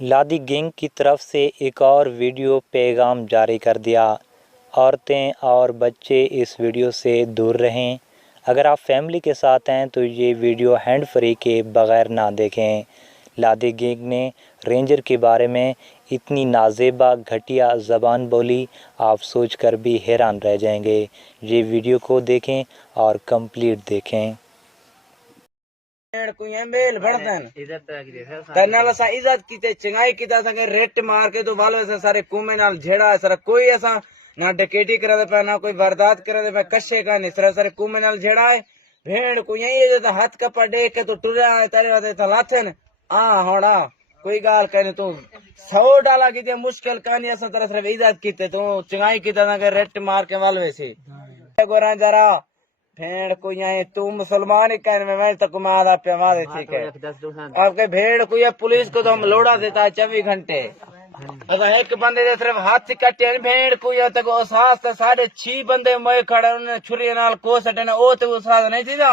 لادی gang کی طرف سے ایک اور ویڈیو پیغام جاری کر دیا۔ عورتیں اور بچے اس ویڈیو سے دور رہیں۔ اگر آپ فیملی کے ساتھ ہیں تو یہ ویڈیو ہینڈ فری کے بغیر نہ دیکھیں۔ لادی گینگ نے رینجر کے بارے میں اتنی نازیبا گھٹیا زبان بولی، آپ سوچ کر بھی حیران رہ جائیں گے۔ یہ ویڈیو کو دیکھیں اور کمپلیٹ دیکھیں۔ کوئی میل بڑھدن کرنا لسا عزت کیتے چنگائی کیتا سا کہ ریٹ مار کے تو والو سے سارے کومے نال جھیڑا ہے سارا کوئی ایسا نہ ڈکیٹی کرا دے پہ نہ کوئی واردات کرا دے پہ کشے کا نہیں سارے کومے نال جھیڑا ہے بھیڑ کوئی یہی ہے تو ہاتھ کپا ڈے کے تو ٹریا ہے تیرے واسطے تو لاتھن ہوڑا کوئی گال کہنے تو 100 ڈالا کیتے مشکل کہانی ایسا طرح صرف عزت کیتے تو چنگائی کیتا سا کہ ریٹ مار کے والو سے گوراں جرا بھیڑ کو یہاں تو مسلمان ہی کہنے میں تک مادا پہ مادے ٹھیک ہے آپ کے بھیڑ کو یہ پولیس کو تو ہم لوڑا دیتا ہے 24 گھنٹے اگر ایک بندے دے صرف ہاتھ کٹے ہیں بھیڑ کو یہ تک اساس تے 6.5 بندے موئے کھڑے انہوں نے چھری نال کو سٹنے او تے اساس نہیں تھی نا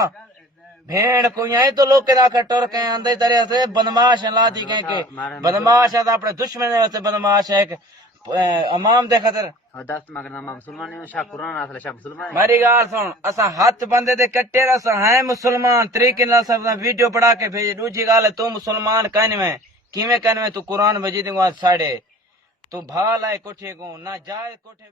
بھیڑ کو یہاں تو لوگ کے دا کٹور کے اندر طرح سے بدماش لا دی گئے کہ بدماش ہے اپنے دشمن سے بدماش ہے کہ امام دے خاطر ماری گال سن اسا ہاتھ بندے دے کٹے رسا ہیں مسلمان طریقے نال سب ویڈیو بڑھا کے بھیجے دوجی گال ہے تو مسلمان کہنے میں کیویں کہنے میں تو قرآن مجید کو ساڑے تو بھال ہے کوٹھے کو نہ جائے کوٹھے